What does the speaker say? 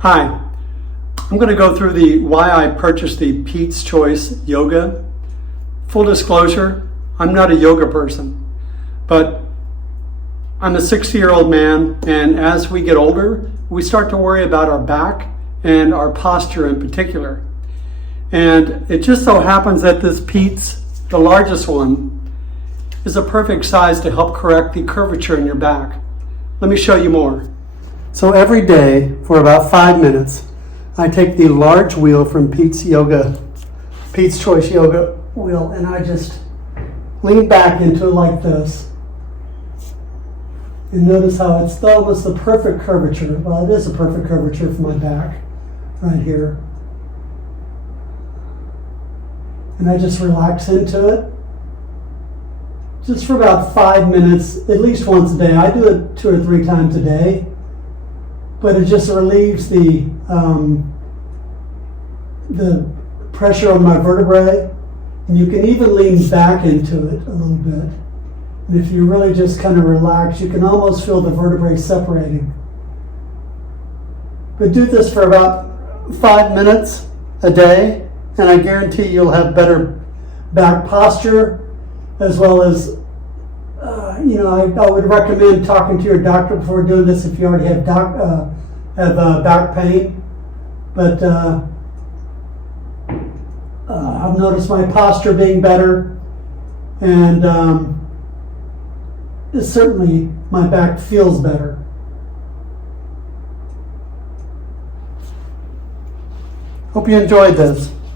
Hi, I'm going to go through why I purchased the Pete's Choice Yoga. Full disclosure, I'm not a yoga person, but I'm a 60-year-old man, and as we get older, we start to worry about our back and our posture in particular. And it just so happens that this Pete's, the largest one, is a perfect size to help correct the curvature in your back. Let me show you more. So every day for about 5 minutes, I take the large wheel from Pete's Choice Yoga wheel, and I just lean back into it like this. And notice how it's almost the perfect curvature. Well, it is a perfect curvature for my back, right here. And I just relax into it. Just for about 5 minutes, at least once a day. I do it 2 or 3 times a day. But it just relieves the pressure on my vertebrae, and you can even lean back into it a little bit. And if you really just kind of relax, you can almost feel the vertebrae separating. But do this for about 5 minutes a day, and I guarantee you'll have better back posture, as well as I would recommend talking to your doctor before doing this if you already have back pain. But I've noticed my posture being better, and certainly my back feels better. Hope you enjoyed this.